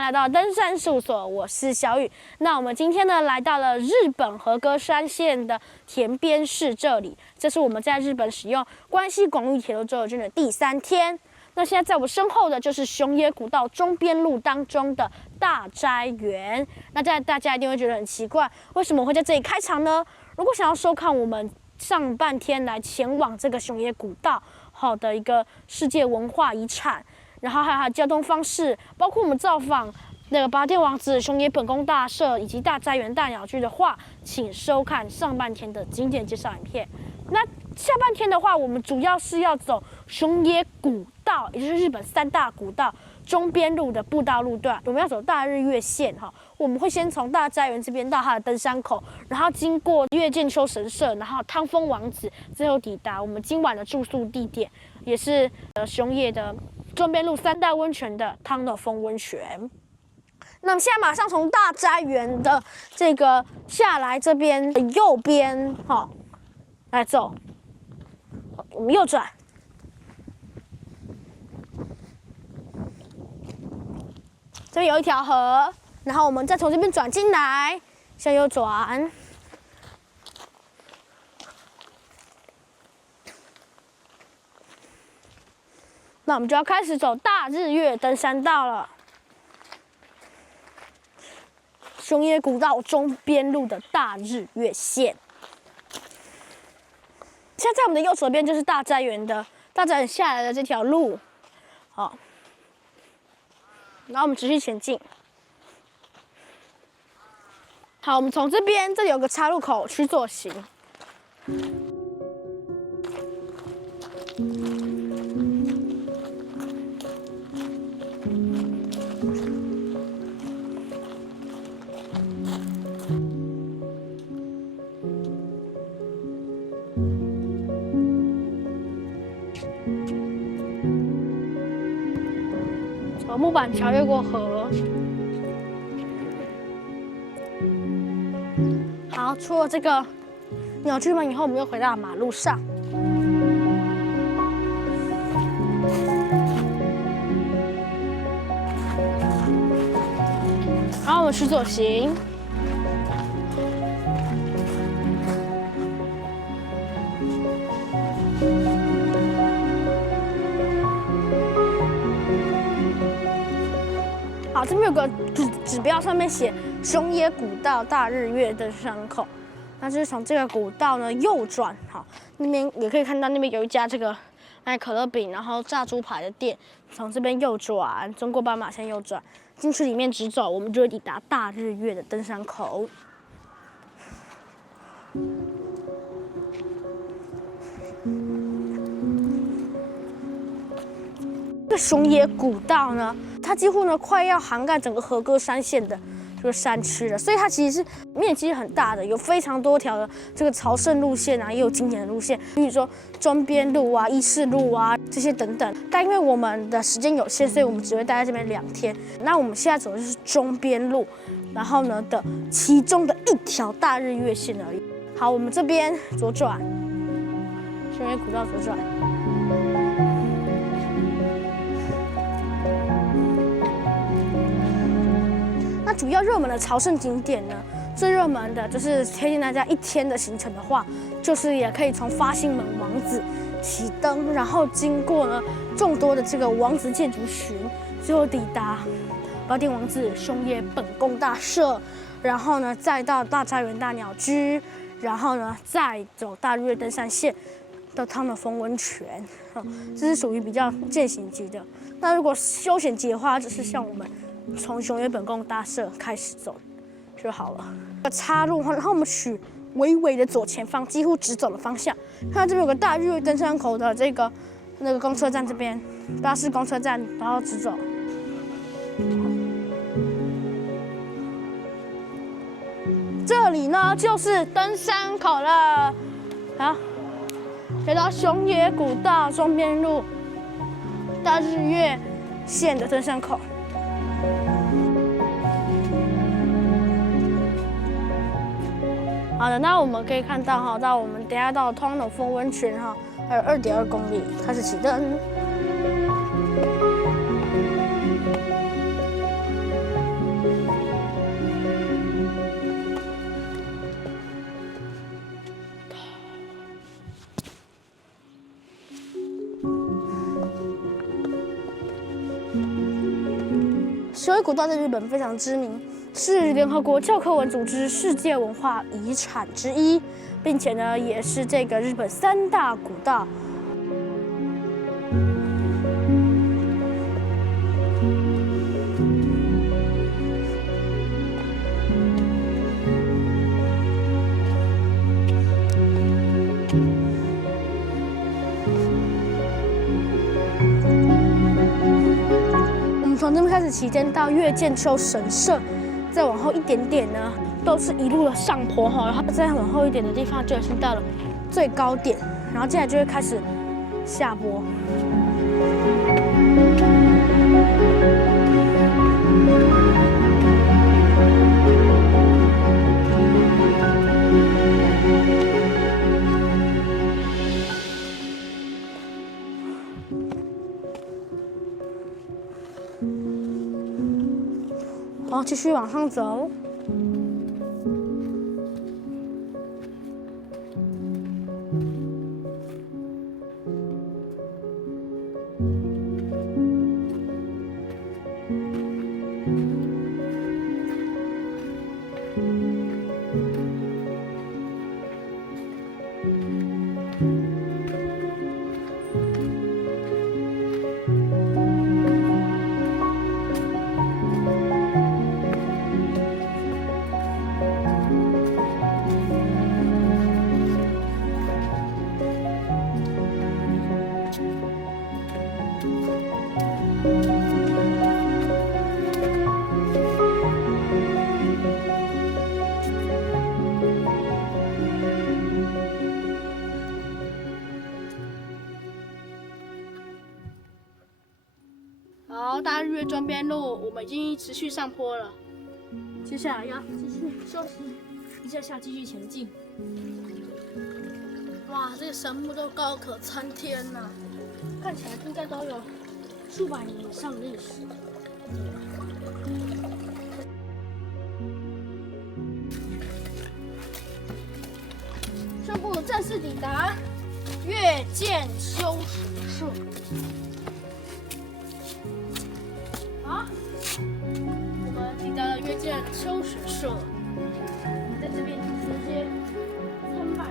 迎来到登山事务所，我是小雨。那我们今天呢，来到了日本和歌山县的田边市这里，这是我们在日本使用关西广域铁路周游券的第3天。那现在在我身后的就是熊野古道中边路当中的大斋园。那大家一定会觉得很奇怪，为什么会在这里开场呢？如果想要收看我们上半天来前往这个熊野古道好的一个世界文化遗产，然后还有它的交通方式，包括我们造访那个八天王子、熊野本宫大社以及大斋园大鸟居的话，请收看上半天的景点介绍影片。那下半天的话，我们主要是要走熊野古道，也就是日本3大古道中边路的步道路段。我们要走大日月线哈，我们会先从大斋园这边到它的登山口，然后经过月见丘神社，然后汤丰王子，最后抵达我们今晚的住宿地点，也是熊野的中边路3大温泉的汤的丰温泉。那么现在马上从大斋园的这个下来这边的右边哈，来走，我们右转，这边有一条河，然后我们再从这边转进来，向右转。那我们就要开始走大日月登山道了。熊野古道中边路的大日月线。现在在我们的右手边就是大斋园下来的这条路，好，然后我们持续前进。好，我们从这里有个岔路口去左行。走木板桥越过河。好，出了这个鸟居门以后，我们又回到马路上。然后我们去左行。好，这边有个指标，上面写熊野古道大日月登山口。那就是从这个古道呢右转，好，那边也可以看到那边有一家这个卖可乐饼，然后炸猪排的店。从这边右转，中过斑马线右转，进去里面直走，我们就会抵达大日月的登山口。这个熊野古道呢，它几乎呢快要涵盖整个和歌山县的这个山区了，所以它其实是面积很大的，有非常多条的这个朝圣路线啊，也有经典的路线，比如说中边路啊、伊势路啊这些等等。但因为我们的时间有限，所以我们只会待在这边2天。那我们现在走的就是中边路，然后呢的其中的一条大日月线而已。好，我们这边左转，熊野古道左转。那主要热门的朝圣景点呢，最热门的就是推荐大家1天的行程的话，就是也可以从发心门王子启登，然后经过呢众多的这个王子建筑群，最后抵达八天王子熊野本宫大社，然后呢再到大斋园大鸟居，然后呢再走大日月登山线到汤的丰温泉，这是属于比较健行级的。那如果休闲级的话，就是像我们从熊野本宫大社开始走就好了。插入，然后我们取微微的左前方，几乎直走的方向。看到这边有个大日月登山口的那个公车站，这边巴士公车站，然后直走。这里呢就是登山口了。好，来到熊野古道中边路大日月线的登山口。好的，那我们可以看到哈，到我们等下到汤的丰温泉哈，还有2.2公里，开始启登。首尾古道在日本非常知名，是联合国教科文组织世界文化遗产之一，并且呢，也是这个日本3大古道。从这边开始起间到月见丘神社，再往后一点点呢，都是一路的上坡哈，然后再往后一点的地方就已经到了最高点，然后接下来就会开始下坡。好，继续往上走。好，大日月庄边路，我们已经持续上坡了，接下来要继续休息一下下，继续前进。哇，这个神木都高可参天呐，看起来应该都有数百年以上的历史。宣布正式抵达月见丘神社。好，我们抵达了月见丘神社，在这边直接参拜。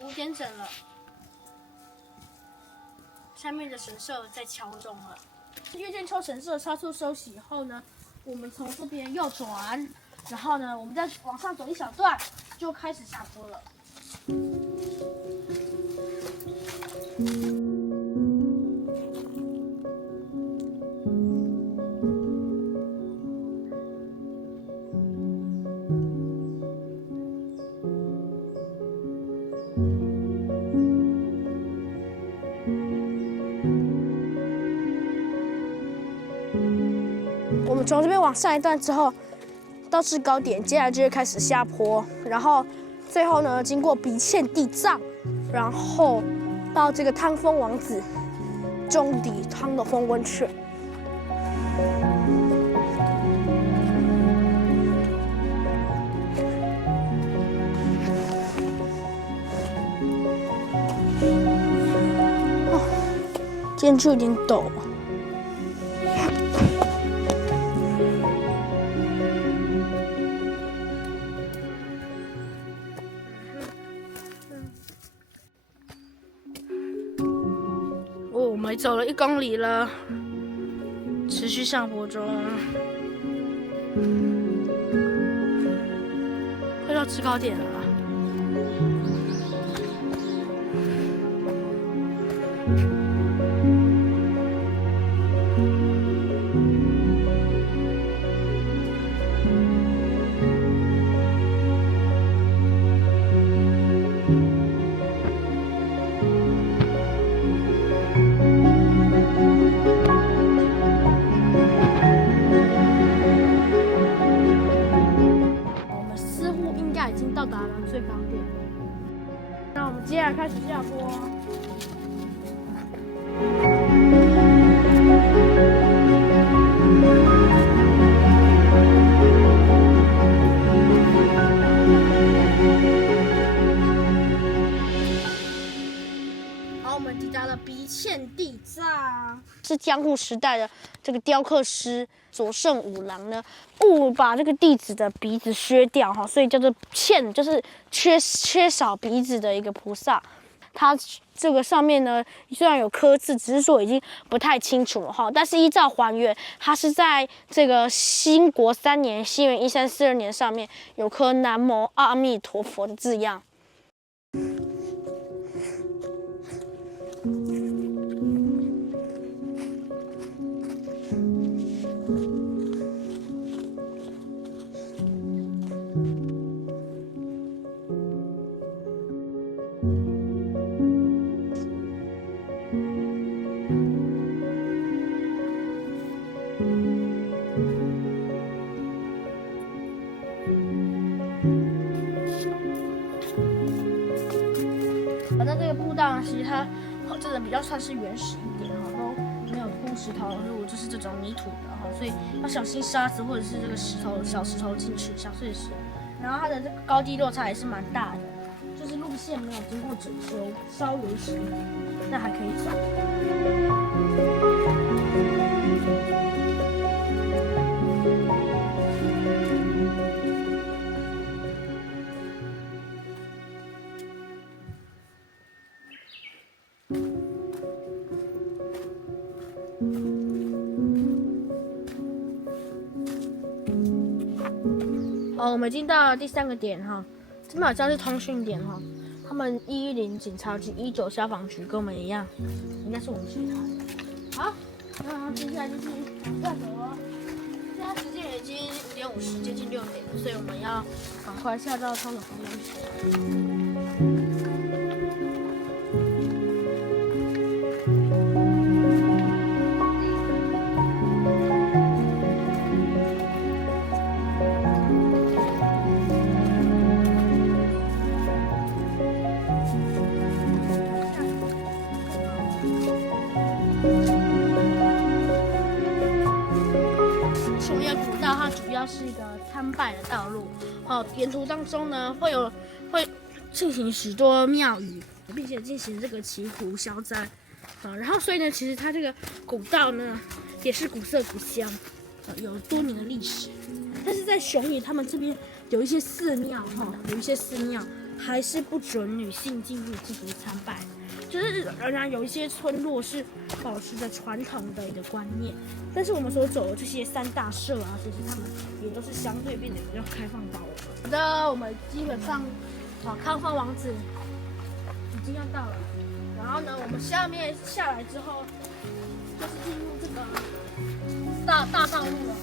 5点整了，下面的神社在敲钟了。月见丘神社超出休息以后呢，我们从这边右转，然后呢，我们再往上走一小段，就开始下坡了。我们从这边往上一段之后，到制高点，接下来就会开始下坡，然后最后呢，经过鼻堑地藏，然后到这个汤丰王子终抵汤的丰温泉。今天就有点陡。我们走了1公里了，持续上坡中，快到制高点了。已经到达了最高点，那我们接下来开始下坡。是江户时代的这个雕刻师佐圣五郎呢，把这个弟子的鼻子削掉哈，所以叫做欠，就是缺少鼻子的一个菩萨。它这个上面呢，虽然有刻字，只是说已经不太清楚了哈。但是依照还原，它是在这个兴国3年（西元1342年）上面有刻“南无阿弥陀佛”的字样。那这个步道其实它真的比较算是原始一点哈，都没有铺石头路，就是这种泥土的哈，所以要小心沙子或者是这个小石头进去，小碎石。然后它的这个高低落差也是蛮大的，就是路线没有经过整修，稍微原始一点，但还可以走。我们已经到了第3个点哈，这边好像是通讯点哈，他们110警察局、19消防局跟我们一样，应该是我们其他的。好，那接下来就是往下走哦。现在时间已经5点50，接近6点了，所以我们要赶快下到汤的旁边去。熊野古道它主要是一个参拜的道路，沿途当中呢会进行许多庙宇，并且进行这个祈福消灾，然后所以呢，其实它这个古道呢也是古色古香，有多年的历史。但是在熊野他们这边有一些寺庙还是不准女性进入进行参拜。就是仍然有一些村落是保持着传统的一个观念，但是我们所走的这些3大社啊，其实他们也都是相对变得比较开放包容。好的，我们基本上康方王子已经要到了，然后呢，我们下来之后就是进入这个大道路了。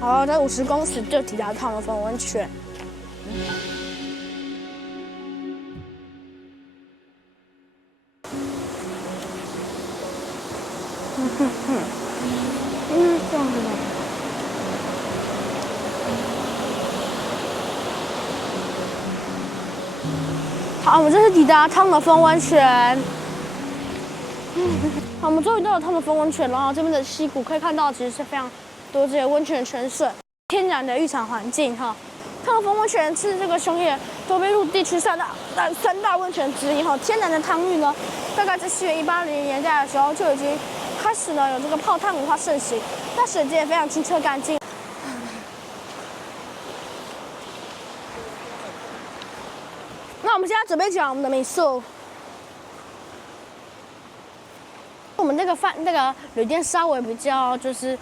好，在50公尺就抵达汤和风温泉。这样子的。好，我们这是抵达汤和风温泉。好，我们终于到了汤和风温泉了。这边的溪谷可以看到，其实是非常多这些温泉泉水，天然的浴场环境哈。汤和风温泉是这个熊野多贝路地区三大温泉之一哈。天然的汤浴呢，大概在西元180年代的时候就已经开始呢有这个泡汤文化盛行，那水质也非常清澈干净。那我们现在准备讲我们的民宿。我们那个旅店稍微比较就是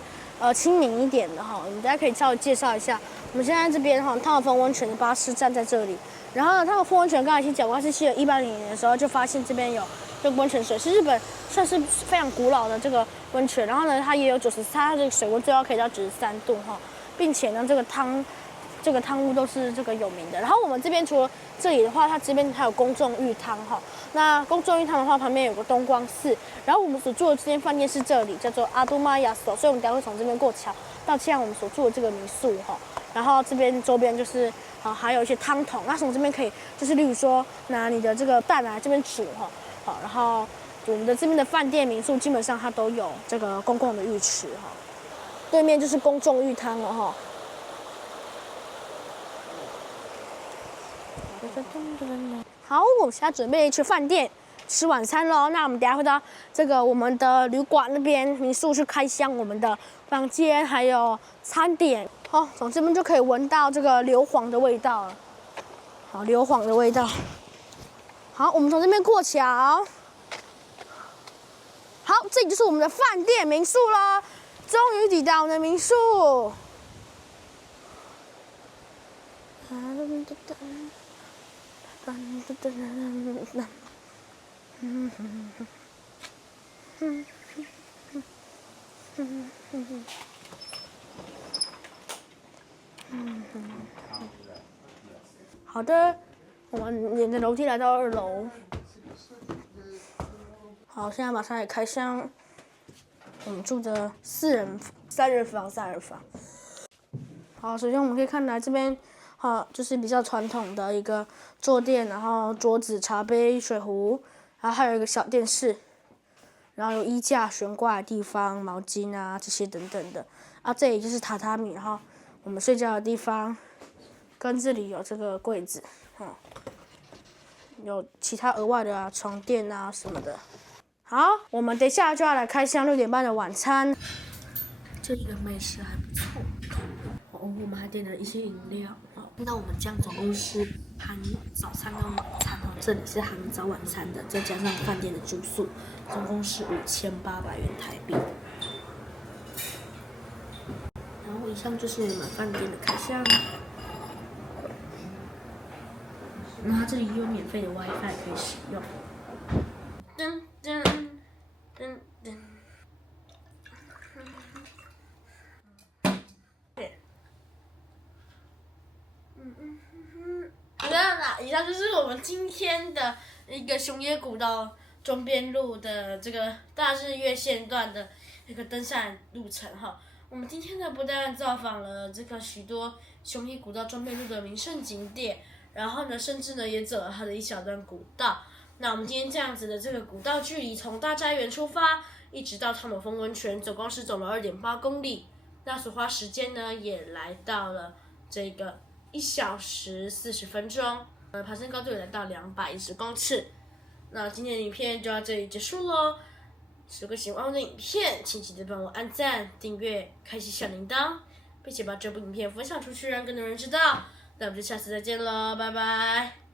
亲民一点的哈，我们大家可以稍微介绍一下。我们现在这边哈，汤和风温泉的巴士站在这里。然后呢，汤和风温泉刚才已经讲过，是西元180年的时候就发现这边有这个温泉水，是日本算是非常古老的这个温泉。然后呢，它也有它这个水温最高可以到93度哈，并且呢，这个汤屋都是这个有名的。然后我们这边除了这里的话，它这边还有公众浴汤哈。那公众浴汤的话，旁边有个东光寺。然后我们所住的这间饭店是这里，叫做阿都玛亚所，所以我们等下会从这边过桥到现在我们所住的这个民宿哈。然后这边周边就是好，还有一些汤桶。那从这边可以，就是例如说拿你的这个蛋来这边煮哈，好，然后我们的这边的饭店民宿基本上它都有这个公共的浴池哈，对面就是公众浴汤了哈。好，我们现在准备去饭店吃晚餐喽。那我们等下会到这个我们的旅馆那边民宿去开箱我们的房间还有餐点。好，从这边就可以闻到这个硫磺的味道了。好，硫磺的味道。好，我们从这边过桥。好，这里就是我们的饭店民宿了。终于抵达我们的民宿。好的，我们沿着楼梯来到2楼。好，现在马上来开箱我们住的3人房。好，首先我们可以看到这边，就是比较传统的一个坐垫，然后桌子、茶杯、水壶，然后还有一个小电视，然后有衣架悬挂的地方、毛巾啊这些等等的。啊，这里就是榻榻米，然后我们睡觉的地方，跟这里有这个柜子，有其他额外的床垫啊什么的。好，我们等一下就要来开箱6点半的晚餐。这里的美食还不错。我们还点了一些饮料。那我们这样总共是含早餐跟晚餐这里是含早晚餐的，再加上饭店的住宿，总共是5800元台币。然后以上就是我们饭店的开箱。然后这里有免费的 WiFi 可以使用。噔噔噔噔。好的，那以上就是我们今天的一个熊野古道中边路的这个大日月线段的一个登山路程哈。我们今天呢不但造访了这个许多熊野古道中边路的名胜景点，然后呢甚至呢也走了它的一小段古道。那我们今天这样子的这个古道距离，从大斋园出发，一直到汤姆峰温泉，总共是走了2.8公里。那所花时间呢，也来到了这个1小时40分钟。爬升高度也来到210公尺。那今天的影片就到这里结束喽。如果喜欢我的影片，请记得帮我按赞、订阅、开启小铃铛，并且把这部影片分享出去，让更多人知道。那我们就下次再见喽，拜拜。